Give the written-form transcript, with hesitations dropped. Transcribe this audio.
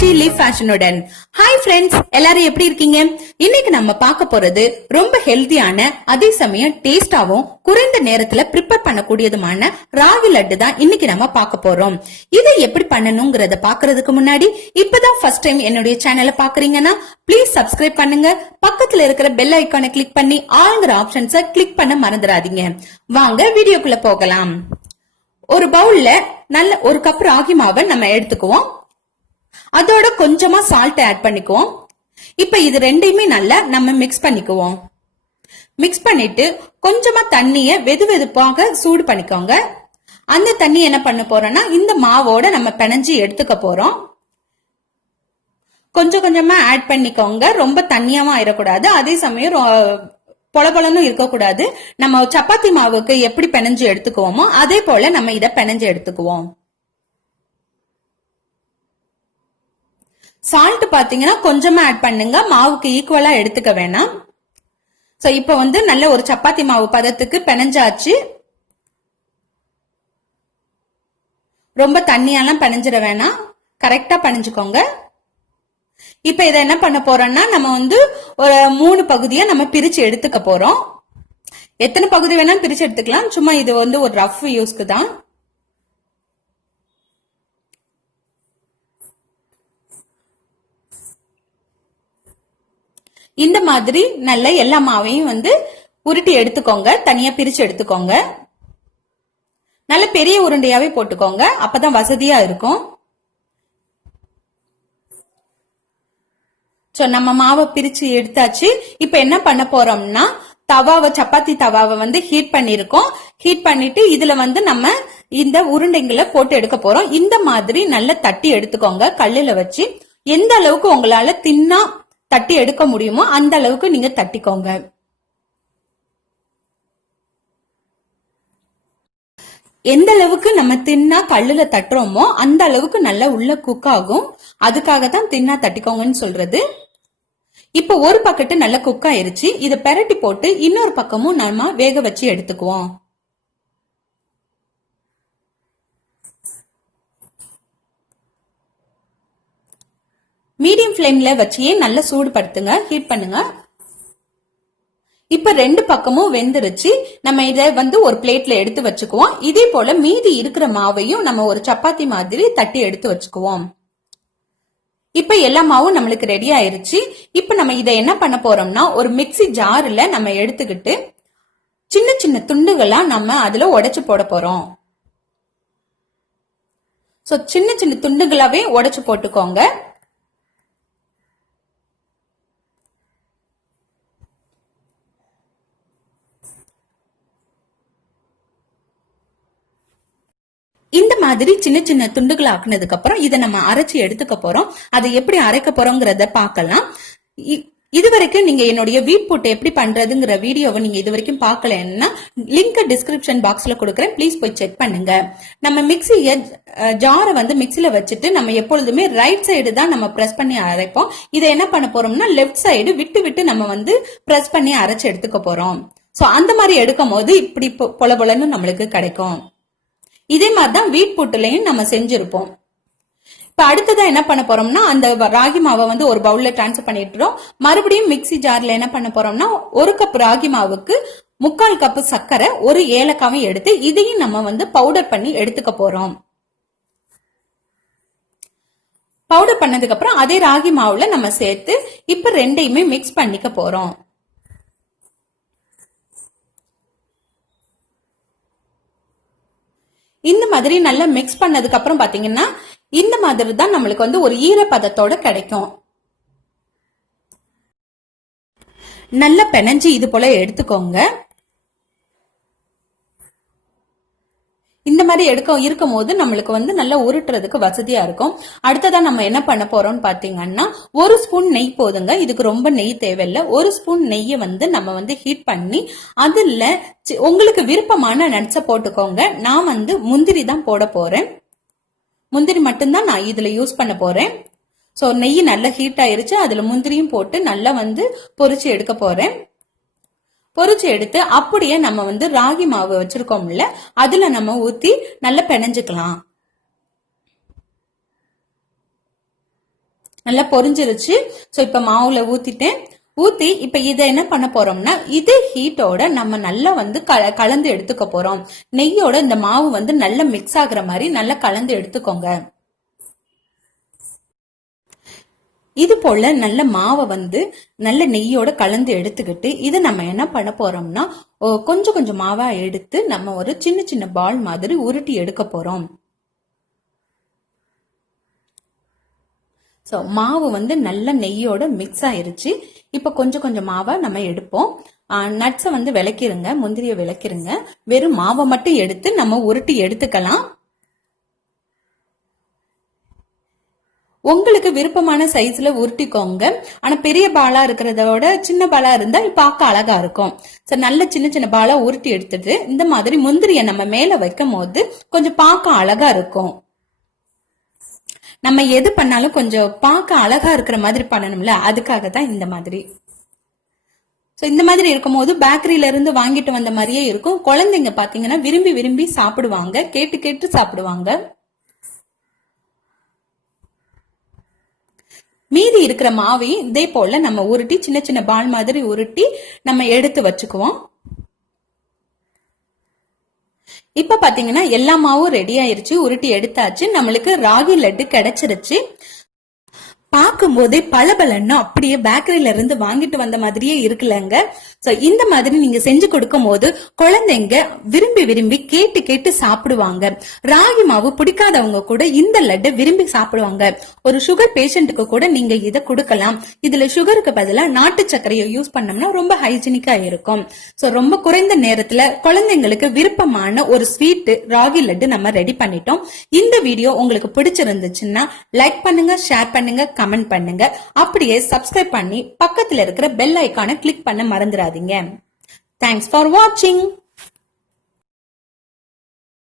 Technology live ஃபேஷனுடன். Hi friends, எல்லாரும் எப்படி இருக்கீங்க? இன்னைக்கு நம்ம பார்க்க போறது ரொம்ப ஹெல்தியான, அதே சமயம் டேஸ்டாவும், குறைந்த நேரத்துல ப்ரிப்பேர் பண்ணக்கூடியதுமான ராகி லட்டு தான் இன்னைக்கு நம்ம பார்க்க போறோம். இதை எப்படி பண்ணணும்ங்கறத பாக்குறதுக்கு முன்னாடி, இப்பதான் ஃபர்ஸ்ட் டைம் என்னுடைய சேனலை பாக்குறீங்கன்னா ப்ளீஸ் சப்ஸ்கிரைப் பண்ணுங்க. பக்கத்துல இருக்கிற பெல் ஐக்கானை கிளிக் பண்ணி ஆல்ங்கிற ஆப்ஷன்ஸை கிளிக் பண்ண மறந்துடாதீங்க. வாங்க வீடியோக்குள்ள போகலாம். ஒரு பவுல்ல நல்ல ஒரு கப் ராகி மாவை நம்ம எடுத்துக்குவோம். அதோட கொஞ்சமா சால்ட் ஆட் பண்ணிக்குவோம். இப்ப இது ரெண்டையுமே நல்லா நம்ம மிக்ஸ் பண்ணிக்குவோம். மிக்ஸ் பண்ணிட்டு கொஞ்சமா தண்ணிய வெது வெதுப்பாக சூடு பண்ணிக்கோங்க. அந்த தண்ணி என்ன பண்ண போறோம்னா இந்த மாவோட நம்ம பிணைஞ்சு எடுத்துக்க போறோம். கொஞ்சம் கொஞ்சமா ஆட் பண்ணிக்கோங்க. ரொம்ப தண்ணியாவும் ஆயிடக்கூடாது, அதே சமயம் பொலபொலன்னு இருக்கக்கூடாது. நம்ம சப்பாத்தி மாவுக்கு எப்படி பிணைஞ்சு எடுத்துக்குவோமோ அதே போல நம்ம இத பிணைஞ்சு எடுத்துக்குவோம். சால்ட் பாத்தீங்கன்னா கொஞ்சமா ஆட் பண்ணுங்க, மாவுக்கு ஈக்குவலா எடுத்துக்க வேணாம். சோ இப்ப நல்ல ஒரு சப்பாத்தி மாவு பதத்துக்கு பிணைஞ்சாச்சு. ரொம்ப தண்ணியெல்லாம் பிணைஞ்சிட வேணாம், கரெக்டா பிணைஞ்சுக்கோங்க. இப்ப இதை என்ன பண்ண போறோம்னா நம்ம ஒரு 3 பகுதியா நம்ம பிரிச்சு எடுத்துக்க போறோம். எத்தனை பகுதி வேணா பிரிச்சு எடுத்துக்கலாம், சும்மா இது ஒரு ரஃப் யூஸ்க்கு தான். இந்த மாதிரி நல்ல எல்லா மாவையும் உருட்டி எடுத்துக்கோங்க, தனியா பிரிச்சு எடுத்துக்கோங்க. நல்ல பெரிய உருண்டையாவே போட்டுக்கோங்க, அப்பதான் வசதியா இருக்கும். நம்ம மாவை பிரிச்சு எடுத்தாச்சு. இப்ப என்ன பண்ண போறோம்னா சப்பாத்தி தவாவை ஹீட் பண்ணிருக்கோம். ஹீட் பண்ணிட்டு இதுல நம்ம இந்த உருண்டைங்களை போட்டு எடுக்க போறோம். இந்த மாதிரி நல்லா தட்டி எடுத்துக்கோங்க கல்லுல வச்சு. எந்த அளவுக்கு உங்களால தின்னா தட்டி எடுக்க முடியுமோ அந்த அளவுக்கு நீங்க தட்டிக்கோங்க. எந்த அளவுக்கு நம்ம தின்னா கல்லுல தட்டுறோமோ அந்த அளவுக்கு நல்லா உள்ள குக் ஆகும். அதுக்காக தான் தின்னா தட்டிக்கோங்கன்னு சொல்றது. இப்ப ஒரு பக்கெட்டு நல்லா குக் ஆயிருச்சு. இத பெரட்டி போட்டு இன்னொரு பக்கமும் நம்ம வேக வச்சு எடுத்துக்குவோம். மீடியம் ஃப்ளேம்ல வச்சே நல்லா சூடுபடுத்துங்க, ஹீட் பண்ணுங்க. இப்ப 2 பக்கமும் வெந்துருச்சு. நம்ம இத ஒரு பிளேட்ல எடுத்து வச்சுக்குவோம். இதே போல மீதி இருக்கிற மாவையும் நம்ம ஒரு சப்பாத்தி மாதிரி தட்டி எடுத்து வச்சுக்குவோம். இப்ப எல்லா மாவும் நம்மளுக்கு ரெடி ஆயிருச்சு. இப்ப நம்ம இதை என்ன பண்ண போறோம்னா ஒரு மிக்ஸி ஜார்ல நம்ம எடுத்துக்கிட்டு சின்ன சின்ன துண்டுகளா நம்ம அதுல உடைச்சு போட போறோம். சின்ன சின்ன துண்டுகளாவே உடைச்சு போட்டுக்கோங்க. இந்த மாதிரி சின்ன சின்ன துண்டுகள் ஆக்குனதுக்கு அப்புறம் இதை நம்ம அரைச்சி எடுத்துக்க போறோம். அதை எப்படி அரைக்க போறோம்ங்கறத பார்க்கலாம். இதுவரைக்கும் நீங்க என்னுடைய வீட் புட்டு எப்படி பண்றதுங்கிற வீடியோவை நீங்க இது வரைக்கும் பார்க்கலன்னா லிங்க் டிஸ்கிரிப்ஷன் பாக்ஸ்ல கொடுக்குறேன், ப்ளீஸ் போய் செக் பண்ணுங்க. நம்ம மிக்ஸிய ஜாரை மிக்ஸில வச்சுட்டு நம்ம எப்பொழுதுமே ரைட் சைடு தான் நம்ம பிரஸ் பண்ணி அரைப்போம். இதை என்ன பண்ண போறோம்னா லெப்ட் சைடு விட்டு விட்டு நம்ம பிரஸ் பண்ணி அரைச்சு எடுத்துக்க போறோம். சோ அந்த மாதிரி எடுக்கும் போது இப்படி பொல பொலன்னு நம்மளுக்கு கிடைக்கும். இதே மாதிரிதான் வீட் புட்டுலையும் நம்ம செஞ்சிருப்போம். இப்ப அடுத்ததா என்ன பண்ண போறோம்னா அந்த ராகி மாவை ஒரு பவுல்ல டிரான்ஸ்ஃபர் பண்ணிட்டுறோம். மறுபடியும் மிக்ஸி ஜார்ல என்ன பண்ண போறோம்னா 1 கப் ராகி மாவுக்கு 3/4 கப் சர்க்கரை, 1 ஏலக்காவை எடுத்து இதையும் நம்ம பவுடர் பண்ணி எடுத்துக்க போறோம். பவுடர் பண்ணதுக்கு அப்புறம் அதே ராகி மாவுல நம்ம சேர்த்து இப்ப ரெண்டையுமே மிக்ஸ் பண்ணிக்க போறோம். இந்த மாதிரி நல்லா மிக்ஸ் பண்ணதுக்கு அப்புறம் பாத்தீங்கன்னா இந்த மாதிரி தான் நம்மளுக்கு ஒரு ஈரப்பதத்தோட கிடைக்கும். நல்லா பெனஞ்சு இது போல எடுத்துக்கோங்க. இந்த மாதிரி இருக்கும் போது நம்மளுக்கு நல்லா உருட்டுறதுக்கு வசதியா இருக்கும். அடுத்ததான் நம்ம என்ன பண்ண போறோம்னு பாத்தீங்கன்னா 1 ஸ்பூன் நெய் போதுங்க. இதுக்கு ரொம்ப நெய் தேவையில்லை. 1 ஸ்பூன் நெய்யை நம்ம ஹீட் பண்ணி அதுல உங்களுக்கு விருப்பமான நட்ஸை போட்டுக்கோங்க. நான் முந்திரி தான் போட போறேன். முந்திரி மட்டும்தான் நான் இதுல யூஸ் பண்ண போறேன். சோ நெய் நல்லா ஹீட் ஆயிருச்சு. அதுல முந்திரியும் போட்டு நல்லா பொரிச்சு எடுக்க போறேன். பொரிச்சு எடுத்து அப்படியே நம்ம ராகி மாவு வச்சிருக்கோம்ல அதுல நம்ம ஊத்தி நல்லா பிணைஞ்சுக்கலாம். நல்லா பொரிஞ்சிருச்சு. சோ இப்ப மாவுல ஊத்திட்டேன். ஊத்தி இப்ப இதை என்ன பண்ண போறோம்னா இதே ஹீட்டோட நம்ம நல்லா வந்து கலந்து எடுத்துக்க போறோம். நெய்யோட இந்த மாவு வந்து நல்லா மிக்ஸ் ஆகுற மாதிரி நல்லா கலந்து எடுத்துக்கோங்க. இது போல நல்ல மாவை வந்து நல்ல நெய்யோட கலந்து எடுத்துக்கிட்டு இதை நம்ம என்ன பண்ண போறோம்னா கொஞ்சம் கொஞ்சம் மாவா எடுத்து நம்ம ஒரு சின்ன சின்ன பால் மாதிரி உருட்டி எடுக்க போறோம். ஸோ மாவு வந்து நல்ல நெய்யோட மிக்ஸ் ஆயிருச்சு. இப்ப கொஞ்சம் கொஞ்சம் மாவை நம்ம எடுப்போம். நட்ஸை வந்து விளக்கிருங்க, முந்திரிய விளக்கிருங்க. வெறும் மாவை மட்டும் எடுத்து நம்ம உருட்டி எடுத்துக்கலாம். உங்களுக்கு விருப்பமான சைஸ்ல உருட்டிக்கோங்க. ஆனா பெரிய பாலா இருக்கிறதோட சின்ன பாலா இருந்தா பார்க்க அழகா இருக்கும். நல்ல சின்ன சின்ன பாலா உருட்டி எடுத்துட்டு இந்த மாதிரி முந்திரிய நம்ம மேல வைக்கும் போது கொஞ்சம் பார்க்க அழகா இருக்கும். நம்ம எது பண்ணாலும் கொஞ்சம் பார்க்க அழகா இருக்கிற மாதிரி பண்ணணும்ல, அதுக்காக தான் இந்த மாதிரி. இந்த மாதிரி இருக்கும் போது பேக்கரியில இருந்து வாங்கிட்டு வந்த மாதிரியே இருக்கும். குழந்தைங்க பாத்தீங்கன்னா விரும்பி விரும்பி சாப்பிடுவாங்க, கேட்டு கேட்டு சாப்பிடுவாங்க. மீதி இருக்கிற மாவையும் இதே போல நம்ம உருட்டி சின்ன சின்ன பால் மாதிரி உருட்டி நம்ம எடுத்து வச்சுக்குவோம். இப்ப பாத்தீங்கன்னா எல்லா மாவும் ரெடி ஆயிருச்சு, உருட்டி எடுத்தாச்சு. நம்மளுக்கு ராகி லட்டு கிடைச்சிருச்சு. பார்க்கும் போதே பளபளன்னு அப்படியே பேக்கரியில இருந்து வாங்கிட்டு வந்த மாதிரியே இருக்குல்லங்க. சோ இந்த மாதிரி நீங்க செஞ்சு கொடுக்கும் போது குழந்தைங்க விரும்பி விரும்பி கேட்டு கேட்டு சாப்பிடுவாங்க. ராகி மாவு பிடிக்காதவங்க கூட இந்த லட்டை விரும்பி சாப்பிடுவாங்க. ஒரு சுகர் பேஷண்ட்டுக்கு கூட நீங்க இதை கொடுக்கலாம். இதுல சுகருக்கு பதிலா நாட்டு சர்க்கரையை யூஸ் பண்ணோம்னா ரொம்ப ஹைஜீனிக்கா இருக்கும். சோ ரொம்ப குறைந்த நேரத்துல குழந்தைங்களுக்கு விருப்பமான ஒரு ஸ்வீட் ராகி லட்டு நம்ம ரெடி பண்ணிட்டோம். இந்த வீடியோ உங்களுக்கு பிடிச்சிருந்துச்சுன்னா லைக் பண்ணுங்க, ஷேர் பண்ணுங்க, கமெண்ட் பண்ணுங்க. அப்படியே சப்ஸ்கிரைப் பண்ணி பக்கத்துல இருக்கிற பெல் ஐகானை கிளிக் பண்ண மறந்துடாதீங்க. தேங்க்ஸ் ஃபார் வாட்சிங்.